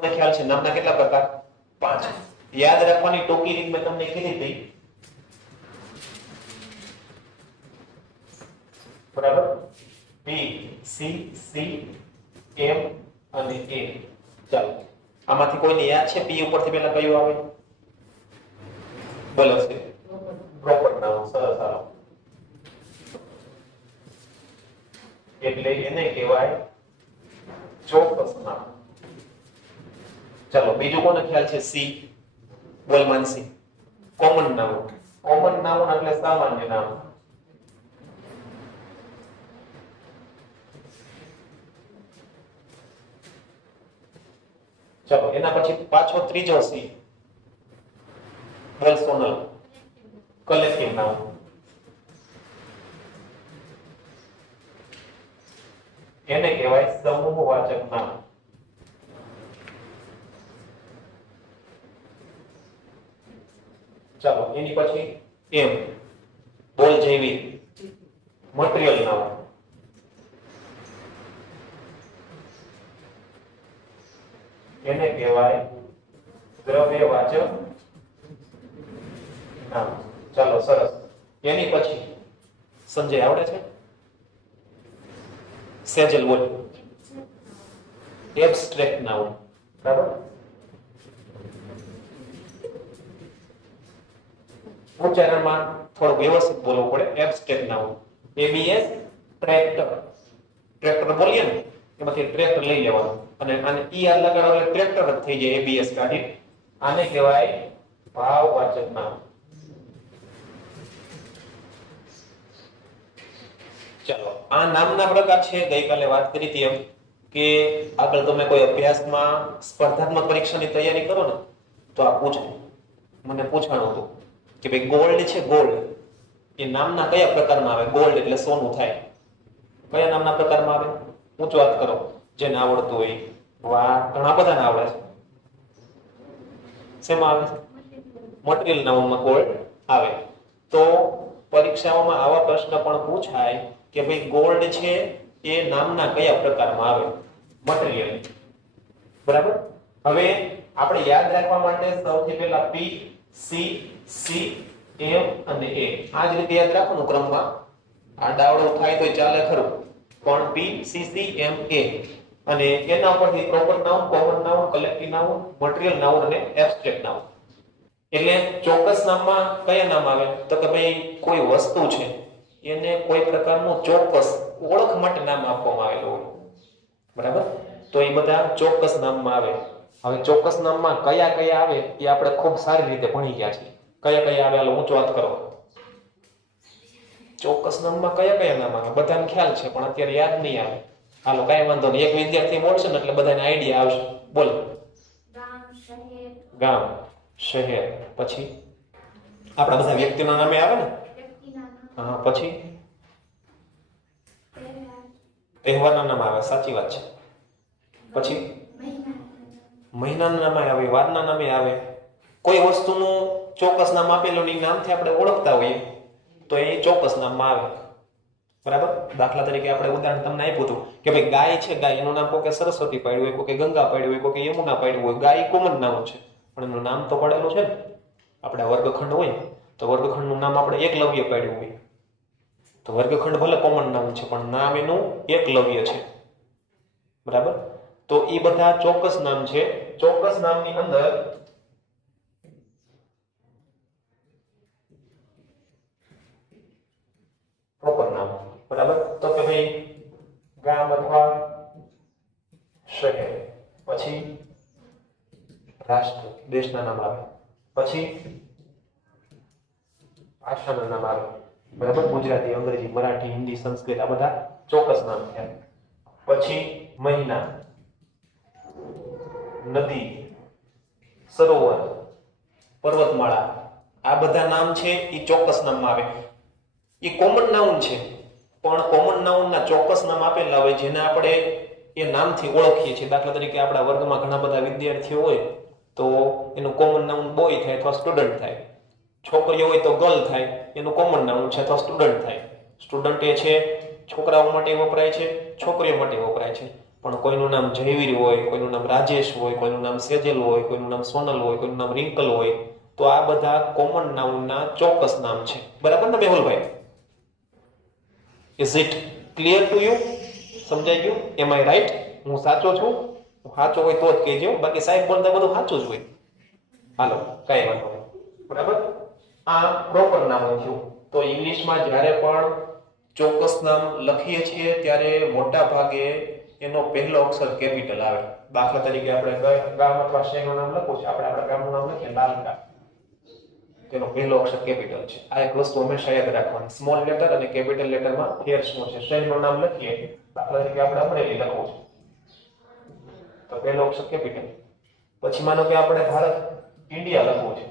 મને ખ્યાલ છે? નામના કેટલા પ્રકાર? પાંચ. યાદ રાખવાની ટોકી રીત મેં તમને કીધી હતી. બરાબર? પી સી સી એમ અને એ ચાલો. આમાંથી કોઈને યાદ છે? પી ઉપરથી પહેલા કયું આવે? બોલો છે. પ્રોપર નામ સરસ સારો. એટલે એને કહેવાય ચોક્કસ નામ. ચાલો, બીજું કોને ખ્યાલ છે? સી. બોલ માનસી કોમન નામ કોમન નામ એટલે સામાન્ય નામ ચાલો, એના પછી પાછો ત્રીજો સી. બોલ સોનલ કલેક્ટિવ નામ એને કહેવાય સમૂહવાચક નામ ચાલો, એની પછી એમ. બોલ જેવી મટીરિયલ નામ એને કહેવાય દ્રવ્યવાચક નામ. ચાલો, સરસ. એની પછી સંજય, આવડે છે? સેજલ બોલ. એબસ્ટ્રેક્ટ નામ. બરાબર? ઉચ્ચારણમાં થોડું વ્યવસ્થિત બોલવું પડે abstract noun ABS tractor tractor બોલીએ ને, એમાંથી ટ્રેક્ટર લઈ લેવાનું. અને આને ઈ આર લગાડો, એટલે ટ્રેક્ટર જ થઈ જાય એબીએસ કાઢી આને કહેવાય ભાવવાચક નામ. ચાલો, આ નામના પ્રકાર છે. ગઈકાલે વાત કરી હતી એમ કે આગળ તમે કોઈ અભ્યાસમાં સ્પર્ધાત્મક પરીક્ષાની તૈયારી કરો ને, તો આ પૂછાય મને પૂછાણું હતું. કે ભાઈ ગોલ્ડ છે ગોલ્ડ. એ નામના કયા પ્રકારમાં આવે? ગોલ્ડ એટલે સોનું થાય. કયા નામના પ્રકારમાં આવે? ઊંચો વાત કરો. જેને આવડતું હોય. વાહ ઘણા બધાને આવડે છે. શેમાં આવે? છે મટીરિયલ નામમાં ગોલ્ડ આવે. તો પરીક્ષાઓમાં આવા પ્રશ્ન પણ પૂછાય કે ભાઈ ગોલ્ડ છે એ નામના કયા પ્રકારમાં આવે? મટીરિયલ. બરાબર? હવે આપણે યાદ રાખવા માટે સૌથી પહેલા પી સી સી, એમ અને એ. આ જ રીતે યાદ રાખવાનું ક્રમમાં. આ ડાવડો થાય તો ચાલે ખરું. પણ બી, સી સી, એમ, એ. અને એના પરથી proper noun common noun collective noun material noun અને એબ્સ્ટ્રેક્ટ નાઉન એટલે ચોક્કસ નામમાં કયા નામ આવે? તો કે ભાઈ કોઈ વસ્તુ છે, એને કોઈ પ્રકારનું ચોક્કસ ઓળખ માટે નામ આપવામાં આવેલું હોય. બરાબર? તો એ બધા ચોક્કસ નામમાં આવે. હવે ચોક્કસ નામમાં કયા કયા આવે એ આપણે ખૂબ સારી રીતે ભણી ગયા છીએ. કયા કયા આવે હાલો ઊંચો વાત કરો. ચોક્કસ નામમાં કયા કયા નામ આવે? બધાને ખ્યાલ છે પણ અત્યારે યાદ નહીં આવે. હાલો કઈ વાંધો નહીં. એક વિદ્યાર્થી મળશે ને એટલે બધાને આઈડિયા આવશે. બોલો. ગામ શહેર. પછી? આપણા બધા વ્યક્તિના નામે આવે ને? હા પછી? તહેવારના નામ આવે સાચી વાત છે. પછી? મહિનાના નામે આવે, વારના નામે આવે. કોઈ વસ્તુનું ચોક્કસ નામ આપેલું ની નામથી આપણે ઓળખતા હોઈએ, તો એ ચોક્કસ નામમાં આવે. બરાબર? દાખલા તરીકે આપણે ઉદાહરણ તમને આપ્યું હતું કે ભાઈ ગાય છે, ગાય, એનું નામ કોકે સરસ્વતી પાડ્યું હોય, કોકે ગંગા પાડ્યું હોય, કોકે યમુના પાડ્યું હોય, ગાય કોમન નામ છે. પણ એનું નામ તો પડેલું છે ને. આપણે વર્ગખંડ હોય, તો વર્ગખંડનું નામ આપણે એકલવ્ય પાડ્યું હોય. તો વર્ગખંડ ભલે કોમન નામ છે, પણ નામ એનું એકલવ્ય છે. બરાબર? તો એ બધા ચોક્કસ નામ છે. ચોક્કસ નામની અંદર પ્રોપર નામ. બરાબર? તો કે ભાઈ ગામ અથવા શહેર. પછી રાષ્ટ્ર. દેશના નામ આવે. પછી ભાષાના નામ આવે. બરાબર? ગુજરાતી, અંગ્રેજી, મરાઠી, હિન્દી, સંસ્કૃત, આ બધા ચોક્કસ નામ થયા પછી મહિના. નદી, સરોવર, પર્વતમાળા, આ બધા નામ છે, એ ચોક્કસ નામમાં આવે. એ કોમન નાઉન છે. પણ કોમન નાઉનના ચોક્કસ નામ આપેલા હોય, જેને આપણે એ નામથી ઓળખીએ છીએ. દાખલા તરીકે આપણા વર્ગમાં ઘણા બધા વિદ્યાર્થીઓ હોય, તો એનું કોમન નાઉન બોય થાય અથવા સ્ટુડન્ટ થાય. છોકરીઓ હોય તો ગર્લ થાય, એનું કોમન નાઉન છે અથવા સ્ટુડન્ટ થાય. સ્ટુડન્ટ એ છે, છોકરાઓ માટે વપરાય છે, છોકરીઓ માટે વપરાય છે. પણ કોઈનું નામ જયવીર હોય, કોઈનું નામ રાજેશ હોય, કોઈનું નામ સેજલ હોય, કોઈનું નામ સોનલ હોય, કોઈનું નામ રિંકલ હોય, તો આ બધા કોમન નાઉનના ચોક્કસ નામ છે. બરાબર ને મેહુલભાઈ? Is it clear to you સમજાઈ ગયું? એમ આઈ રાઈટ હું સાચો છું? સાચો હોય તો જ કહેજો. બાકી સાહેબ બોલતા બધું સાચું જ હોય. હાલો, કઈ વાંધો નહીં. બરાબર? આ પ્રોપર નામ થયું તો ઇંગ્લિશમાં જ્યારે પણ ચોક્કસ નામ લખીએ છીએ, ત્યારે મોટા ભાગે એનો પહેલો અક્ષર કેપિટલ આવે. દાખલા તરીકે આપણે ગામ અથવા શહેરનું નામ લખવું છે. આપણે આપણા ગામનું નામ લખીએ લાલકા. તેનો પહેલો અક્ષર કેપિટલ છે. આ એક વસ્તુ હંમેશા યાદ રાખવાની. સ્મોલ લેટર અને કેપિટલ લેટરમાં ફેર શું છે? શહેરનું નામ લખીએ. દાખલા તરીકે આપણે અમરેલી લખવું છે. તો પહેલો અક્ષર કેપિટલ પછી માનો કે આપણે ભારત, ઇન્ડિયા લખવું છે.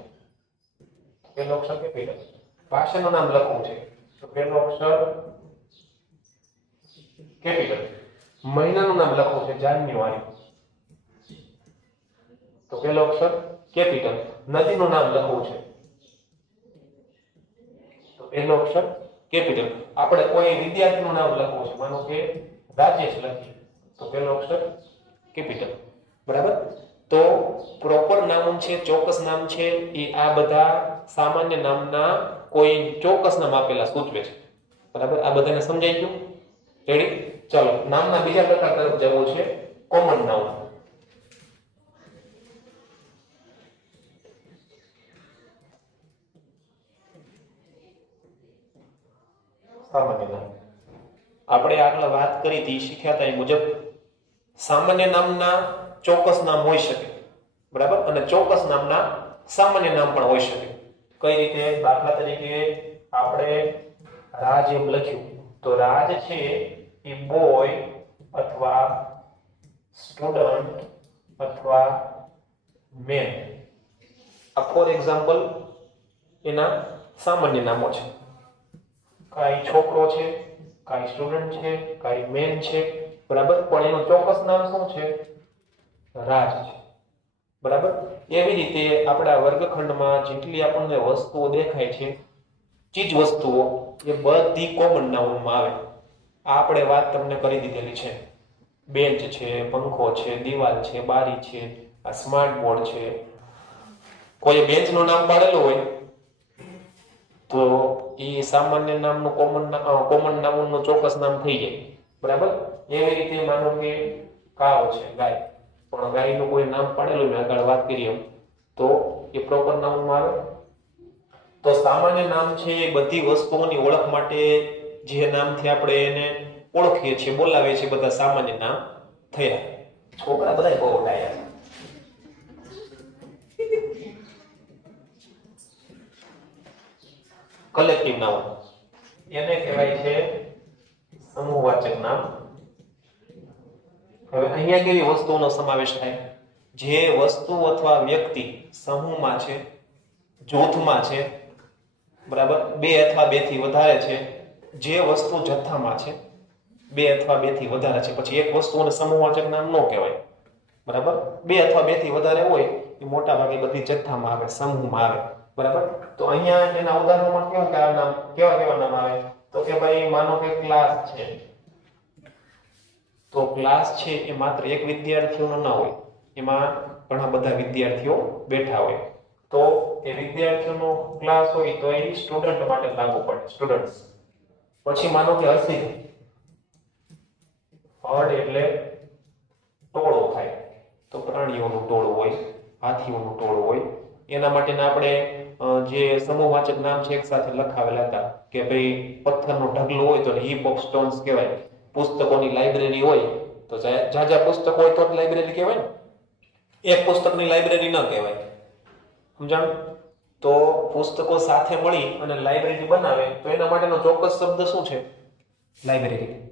પહેલો અક્ષર કેપિટલ ભાષાનું નામ લખવું છે. તો પહેલો અક્ષર કેપિટલ મહિનાનું નામ લખવું છે જાન્યુઆરી. તો પહેલો અક્ષર કેપિટલ. નદીનું નામ લખવું છે. તો પહેલો અક્ષર કેપિટલ. આપણે કોઈ વિદ્યાર્થીનું નામ લખવું છે. માનો કે રાજેશ લખીએ. તો પહેલો અક્ષર કેપિટલ. બરાબર? તો પ્રોપર નામ છે, ચોક્કસ નામ છે, એ આ બધા સામાન્ય નામના કોઈ ચોક્કસ નામ આપેલા સૂચવે છે. બરાબર? આ બધાને સમજાઈ ગયું? રેડી ચલો, નામના બીજા પ્રકાર તરફ જવું છે કોમન નાઉન સામાન્ય નામ. આપણે આગળ વાત કરી હતી શીખ્યા હતા એ મુજબ સામાન્ય નામના ચોક્કસ નામ હોઈ શકે. બરાબર? અને ચોક્કસ નામના સામાન્ય નામ પણ હોઈ શકે. કઈ રીતે? દાખલા તરીકે આપણે રાજ એમ લખ્યું. તો રાજ છે એ બોય અથવા સ્ટુડન્ટ અથવા મેન. આ ફોર એક્ઝામ્પલ એના સામાન્ય નામો છે. કાંઈ છોકરો છે, કાંઈ સ્ટુડન્ટ છે, કાંઈ મેન છે, બરાબર? પણ એનું ચોક્કસ નામ શું છે? રાજ છે. બરાબર? એવી રીતે આપણા વર્ગખંડમાં જેટલી આપણને વસ્તુઓ દેખાય છે ચીજ વસ્તુઓ એ બધી કોમન નાઉનમાં આવે. આ આપણે વાત તમને કરી દીધેલી છે. બેન્ચ છે, પંખો છે, દિવાલ છે, બારી છે, આ સ્માર્ટ બોર્ડ છે. કોઈ બેન્ચનું નામ પાડેલું હોય, તો એ સામાન્ય નામનું કોમન કોમન નામનું ચોક્કસ નામ થઈ જાય. બરાબર? એવી રીતે માનો કે કાવ છે, ગાય. પણ ગાયનું કોઈ નામ પાડેલું મેં આગળ વાત કરી એમ, તો એ પ્રોપર નામમાં આવે. તો સામાન્ય નામ છે એ બધી વસ્તુઓની ઓળખ માટે જે નામથી આપણે એને ઓળખીએ છીએ, બોલાવીએ છીએ, બધા સામાન્ય નામ થયા. છોકરા બધા બહુ ડાયા કલેક્ટિવ નામ. એને કહેવાય છે સમૂહવાચક નામ. હવે અહીંયા કેવી વસ્તુઓનો સમાવેશ થાય? જે વસ્તુ અથવા વ્યક્તિ સમૂહમાં છે, જૂથમાં છે બરાબર? બે અથવા બેથી વધારે છે. જે વસ્તુ જથ્થામાં છે, બે અથવા બેથી વધારે છે. પછી એક વસ્તુને સમૂહવાચક નામ ન કહેવાય. બરાબર? બે અથવા બેથી વધારે હોય, એ મોટા ભાગે બધી જથ્થામાં આવે, સમૂહમાં આવે. બરાબર? તો અહીંયા એના ઉદાહરણમાં કેવું કેવા નામ, કેવા કેવા નામ આવે? તો કે ભાઈ, માનો કે ક્લાસ છે. તો ક્લાસ છે એ માત્ર એક વિદ્યાર્થીઓનો ન હોય. એમાં ઘણા બધા વિદ્યાર્થીઓ બેઠા હોય. તો એ વિદ્યાર્થીઓનો ક્લાસ હોય તો એ સ્ટુડન્ટ માટે લાગુ પડે સ્ટુડન્ટ્સ પછી માનો કે હસી હર્ડ એટલે ટોળો થાય. તો પ્રાણીઓનું ટોળું હોય, હાથીઓનું ટોળું હોય. એના માટેના આપણે જે સમૂહવાચક નામ છે એક સાથે લખાવેલા હતા કે ભાઈ પથ્થરનું ઢગલું હોય તો હિપ ઓફ સ્ટોન્સ કહેવાય. પુસ્તકોની લાઇબ્રેરી હોય તો જ્યાં ઝાઝા પુસ્તકો હોય તો લાઇબ્રેરી કહેવાય ને? એક પુસ્તકની લાઇબ્રેરી ન કહેવાય. સમજાણ? તો પુસ્તકો સાથે મળી અને લાઇબ્રેરી બનાવે, તો એના માટેનો ચોક્કસ શબ્દ શું છે? લાઇબ્રેરી